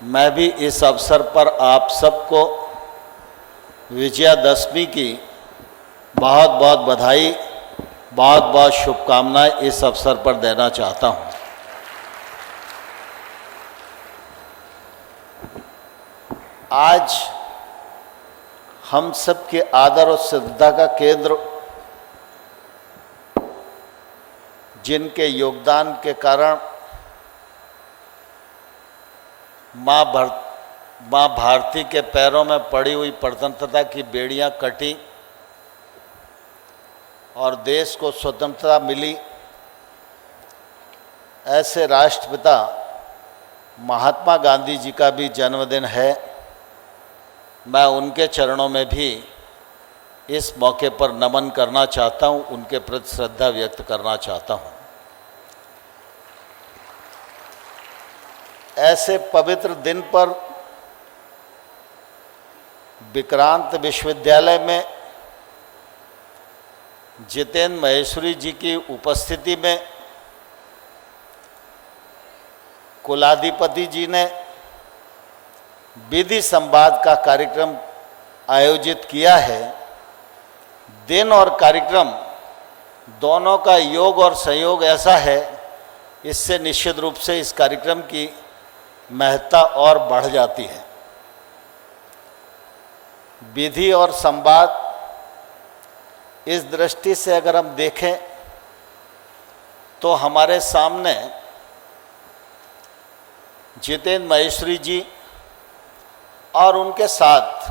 मैं भी इस अवसर पर आप सबको विजयादशमी की बहुत बहुत बधाई, बहुत बहुत शुभकामनाएं इस अवसर पर देना चाहता हूं। आज हम सबके आदर और श्रद्धा का केंद्र, जिनके योगदान के कारण माँ भारती के पैरों में पड़ी हुई स्वतंत्रता की बेड़ियां कटी और देश को स्वतंत्रता मिली, ऐसे राष्ट्रपिता महात्मा गांधी जी का भी जन्मदिन है। मैं उनके चरणों में भी इस मौके पर नमन करना चाहता हूं, उनके प्रति श्रद्धा व्यक्त करना चाहता हूं। ऐसे पवित्र दिन पर विक्रांत विश्वविद्यालय में जितेंद्र महेश्वरी जी की उपस्थिति में कुलाधिपति जी ने विधि संवाद का कार्यक्रम आयोजित किया है। दिन और कार्यक्रम दोनों का योग और संयोग ऐसा है, इससे निश्चित रूप से इस कार्यक्रम की महत्ता और बढ़ जाती है। विधि और संवाद, इस दृष्टि से अगर हम देखें तो हमारे सामने जितेंद्र महेश्वरी जी और उनके साथ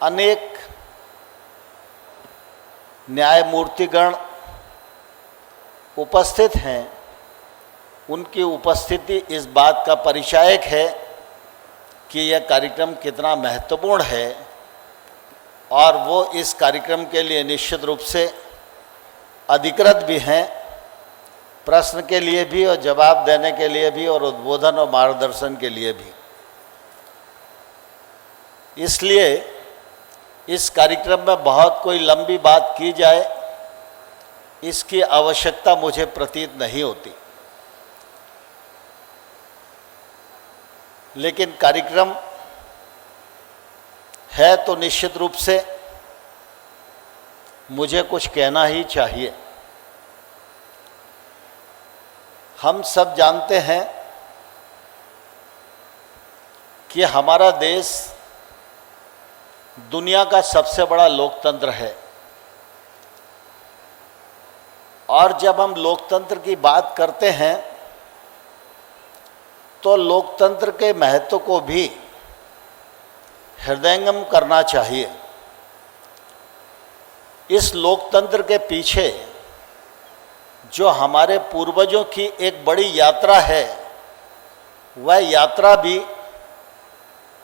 अनेक न्यायमूर्तिगण उपस्थित हैं। उनकी उपस्थिति इस बात का परिचायक है कि यह कार्यक्रम कितना महत्वपूर्ण है और वो इस कार्यक्रम के लिए निश्चित रूप से अधिकृत भी हैं, प्रश्न के लिए भी और जवाब देने के लिए भी और उद्बोधन और मार्गदर्शन के लिए भी। इसलिए इस कार्यक्रम में बहुत कोई लंबी बात की जाए, इसकी आवश्यकता मुझे प्रतीत नहीं होती। लेकिन कार्यक्रम है तो निश्चित रूप से मुझे कुछ कहना ही चाहिए। हम सब जानते हैं कि हमारा देश दुनिया का सबसे बड़ा लोकतंत्र है और जब हम लोकतंत्र की बात करते हैं तो लोकतंत्र के महत्व को भी हृदयंगम करना चाहिए। इस लोकतंत्र के पीछे जो हमारे पूर्वजों की एक बड़ी यात्रा है, वह यात्रा भी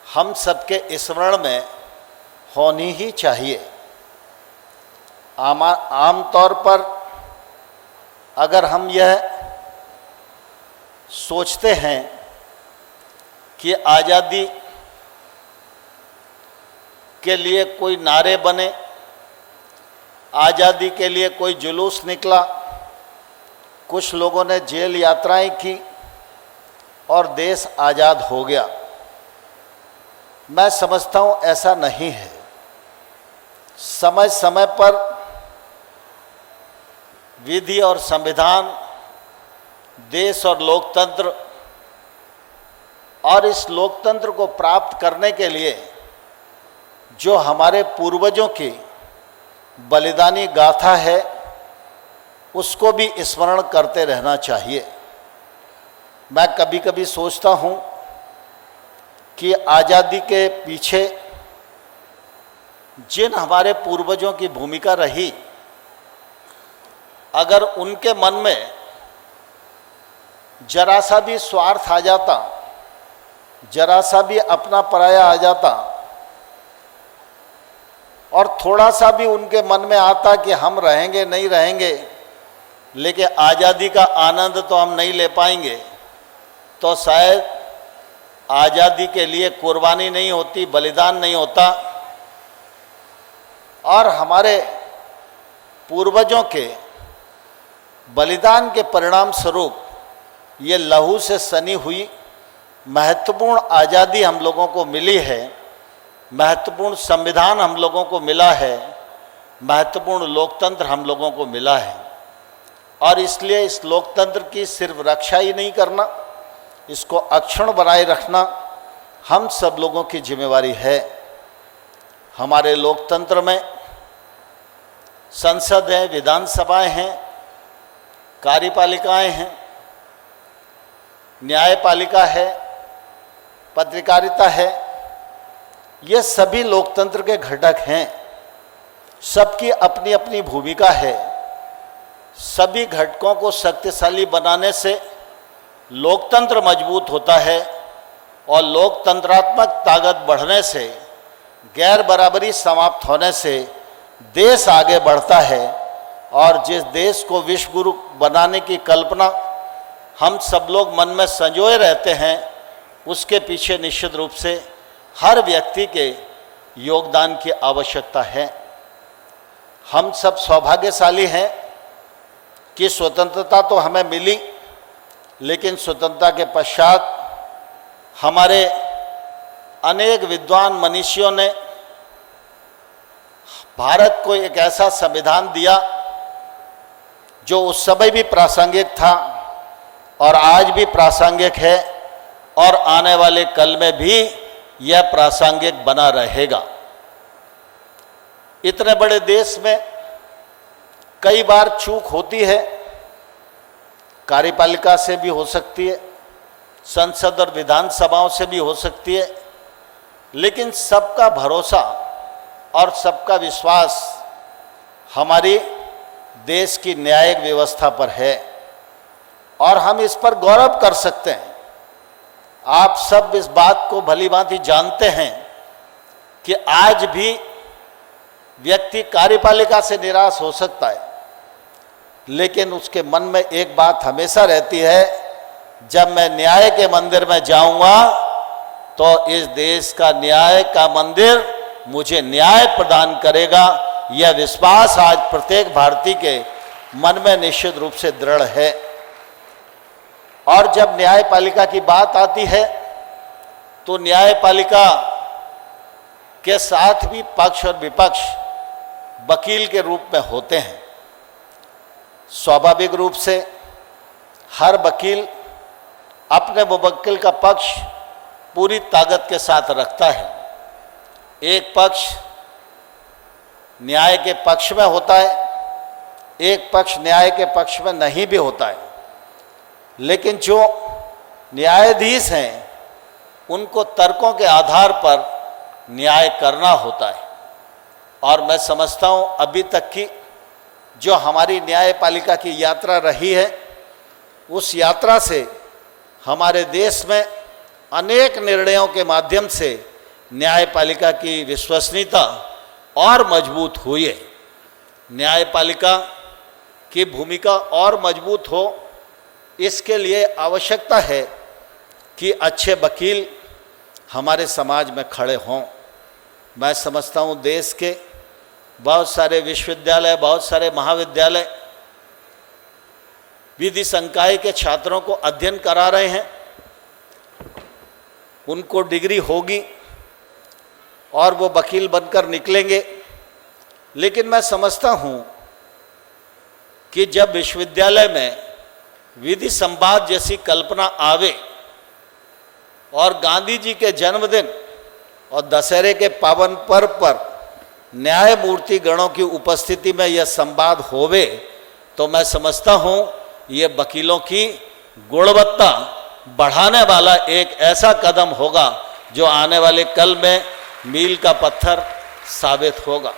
हम सबके स्मरण में होनी ही चाहिए। आमतौर पर अगर हम यह सोचते हैं कि आज़ादी के लिए कोई नारे बने, आज़ादी के लिए कोई जुलूस निकला, कुछ लोगों ने जेल यात्राएं की और देश आज़ाद हो गया, मैं समझता हूँ ऐसा नहीं है। समय समय पर विधि और संविधान, देश और लोकतंत्र और इस लोकतंत्र को प्राप्त करने के लिए जो हमारे पूर्वजों की बलिदानी गाथा है, उसको भी स्मरण करते रहना चाहिए। मैं कभी कभी सोचता हूँ कि आज़ादी के पीछे जिन हमारे पूर्वजों की भूमिका रही, अगर उनके मन में जरा सा भी स्वार्थ आ जाता, जरा सा भी अपना पराया आ जाता और थोड़ा सा भी उनके मन में आता कि हम रहेंगे नहीं रहेंगे लेकिन आज़ादी का आनंद तो हम नहीं ले पाएंगे, तो शायद आज़ादी के लिए कुर्बानी नहीं होती, बलिदान नहीं होता और हमारे पूर्वजों के बलिदान के परिणाम स्वरूप ये लहू से सनी हुई महत्वपूर्ण आज़ादी हम लोगों को मिली है, महत्वपूर्ण संविधान हम लोगों को मिला है, महत्वपूर्ण लोकतंत्र हम लोगों को मिला है। और इसलिए इस लोकतंत्र की सिर्फ रक्षा ही नहीं करना, इसको अक्षुण्ण बनाए रखना हम सब लोगों की जिम्मेवारी है। हमारे लोकतंत्र में संसद है, विधानसभाएं हैं, कार्यपालिकाएं हैं, न्यायपालिका है, पत्रकारिता है, ये सभी लोकतंत्र के घटक हैं। सबकी अपनी अपनी भूमिका है। सभी घटकों को शक्तिशाली बनाने से लोकतंत्र मजबूत होता है और लोकतंत्रात्मक ताकत बढ़ने से, गैर बराबरी समाप्त होने से देश आगे बढ़ता है। और जिस देश को विश्व गुरु बनाने की कल्पना हम सब लोग मन में संजोए रहते हैं, उसके पीछे निश्चित रूप से हर व्यक्ति के योगदान की आवश्यकता है। हम सब सौभाग्यशाली हैं कि स्वतंत्रता तो हमें मिली, लेकिन स्वतंत्रता के पश्चात हमारे अनेक विद्वान मनीषियों ने भारत को एक ऐसा संविधान दिया जो उस समय भी प्रासंगिक था और आज भी प्रासंगिक है और आने वाले कल में भी यह प्रासंगिक बना रहेगा। इतने बड़े देश में कई बार चूक होती है, कार्यपालिका से भी हो सकती है, संसद और विधानसभाओं से भी हो सकती है, लेकिन सबका भरोसा और सबका विश्वास हमारी देश की न्यायिक व्यवस्था पर है और हम इस पर गौरव कर सकते हैं। आप सब इस बात को भलीभांति जानते हैं कि आज भी व्यक्ति कार्यपालिका से निराश हो सकता है, लेकिन उसके मन में एक बात हमेशा रहती है, जब मैं न्याय के मंदिर में जाऊंगा तो इस देश का न्याय का मंदिर मुझे न्याय प्रदान करेगा। यह विश्वास आज प्रत्येक भारतीय के मन में निश्चित रूप से दृढ़ है। और जब न्यायपालिका की बात आती है तो न्यायपालिका के साथ भी पक्ष और विपक्ष वकील के रूप में होते हैं। स्वाभाविक रूप से हर वकील अपने मुवक्किल का पक्ष पूरी ताकत के साथ रखता है। एक पक्ष न्याय के पक्ष में होता है, एक पक्ष न्याय के पक्ष में नहीं भी होता है, लेकिन जो न्यायाधीश हैं उनको तर्कों के आधार पर न्याय करना होता है। और मैं समझता हूँ अभी तक की जो हमारी न्यायपालिका की यात्रा रही है, उस यात्रा से हमारे देश में अनेक निर्णयों के माध्यम से न्यायपालिका की विश्वसनीयता और मजबूत हुई है। न्यायपालिका की भूमिका और मजबूत हो, इसके लिए आवश्यकता है कि अच्छे वकील हमारे समाज में खड़े हों। मैं समझता हूँ देश के बहुत सारे विश्वविद्यालय, बहुत सारे महाविद्यालय विधि संकाय के छात्रों को अध्ययन करा रहे हैं, उनको डिग्री होगी और वो वकील बनकर निकलेंगे। लेकिन मैं समझता हूँ कि जब विश्वविद्यालय में विधि संवाद जैसी कल्पना आवे और गांधी जी के जन्मदिन और दशहरे के पावन पर्व पर न्यायमूर्ति गणों की उपस्थिति में यह संवाद होवे, तो मैं समझता हूँ ये वकीलों की गुणवत्ता बढ़ाने वाला एक ऐसा कदम होगा जो आने वाले कल में मील का पत्थर साबित होगा।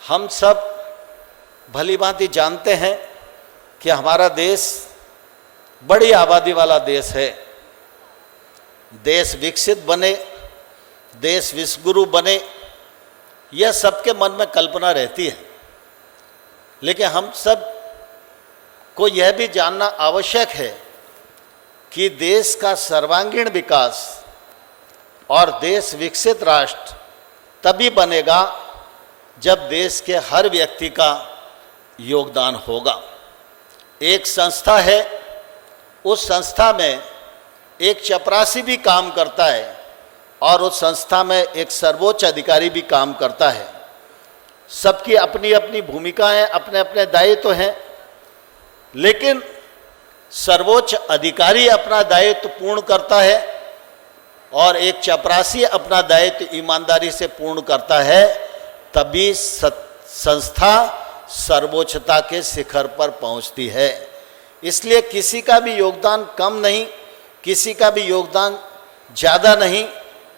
हम सब भलीभांति जानते हैं कि हमारा देश बड़ी आबादी वाला देश है। देश विकसित बने, देश विश्वगुरु बने, यह सबके मन में कल्पना रहती है। लेकिन हम सब को यह भी जानना आवश्यक है कि देश का सर्वांगीण विकास और देश विकसित राष्ट्र तभी बनेगा जब देश के हर व्यक्ति का योगदान होगा। एक संस्था है, उस संस्था में एक चपरासी भी काम करता है और उस संस्था में एक सर्वोच्च अधिकारी भी काम करता है। सबकी अपनी अपनी भूमिकाएं, अपने अपने दायित्व हैं, लेकिन सर्वोच्च अधिकारी अपना दायित्व पूर्ण करता है और एक चपरासी अपना दायित्व ईमानदारी से पूर्ण करता है, तभी संस्था सर्वोच्चता के शिखर पर पहुंचती है। इसलिए किसी का भी योगदान कम नहीं, किसी का भी योगदान ज़्यादा नहीं,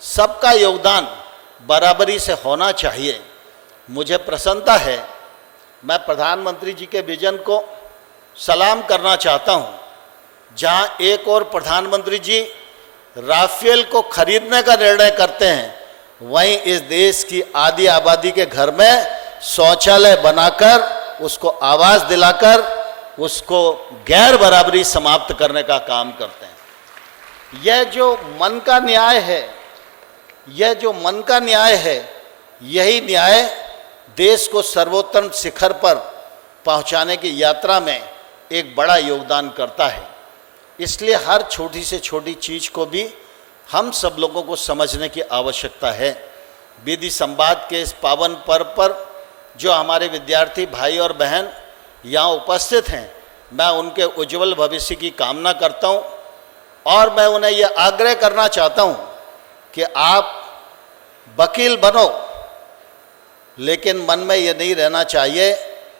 सबका योगदान बराबरी से होना चाहिए। मुझे प्रसन्नता है, मैं प्रधानमंत्री जी के विजन को सलाम करना चाहता हूँ। जहाँ एक और प्रधानमंत्री जी राफेल को खरीदने का निर्णय करते हैं, वहीं इस देश की आधी आबादी के घर में शौचालय बनाकर, उसको आवास दिलाकर, उसको गैर बराबरी समाप्त करने का काम करते हैं। यह जो मन का न्याय है, यह जो मन का न्याय है, यही न्याय देश को सर्वोत्तम शिखर पर पहुंचाने की यात्रा में एक बड़ा योगदान करता है। इसलिए हर छोटी से छोटी चीज़ को भी हम सब लोगों को समझने की आवश्यकता है। विधि संवाद के इस पावन पर्व पर जो हमारे विद्यार्थी भाई और बहन यहाँ उपस्थित हैं, मैं उनके उज्जवल भविष्य की कामना करता हूँ और मैं उन्हें यह आग्रह करना चाहता हूँ कि आप वकील बनो, लेकिन मन में ये नहीं रहना चाहिए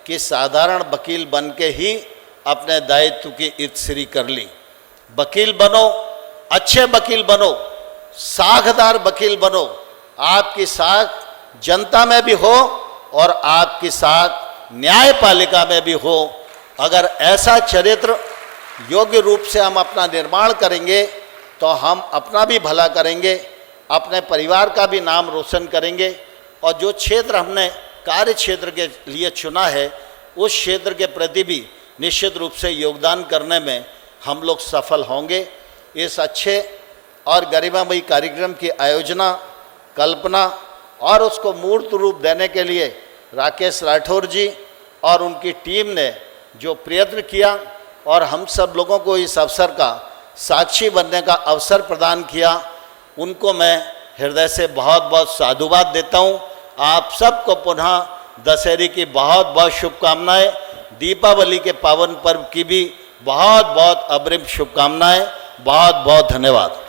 कि साधारण वकील बन के ही अपने दायित्व की इत्सरी कर ली। वकील बनो, अच्छे वकील बनो, साखदार वकील बनो। आपकी साख जनता में भी हो और आपकी साख न्यायपालिका में भी हो। अगर ऐसा चरित्र योग्य रूप से हम अपना निर्माण करेंगे तो हम अपना भी भला करेंगे, अपने परिवार का भी नाम रोशन करेंगे और जो क्षेत्र हमने कार्य क्षेत्र के लिए चुना है, उस क्षेत्र के प्रति भी निश्चित रूप से योगदान करने में हम लोग सफल होंगे। इस अच्छे और गरिमामयी कार्यक्रम की आयोजना, कल्पना और उसको मूर्त रूप देने के लिए राकेश राठौर जी और उनकी टीम ने जो प्रयत्न किया और हम सब लोगों को इस अवसर का साक्षी बनने का अवसर प्रदान किया, उनको मैं हृदय से बहुत बहुत साधुवाद देता हूँ। आप सबको पुनः दशहरे की बहुत बहुत शुभकामनाएं, दीपावली के पावन पर्व की भी बहुत बहुत अग्रिम शुभकामनाएं। बहुत बहुत धन्यवाद।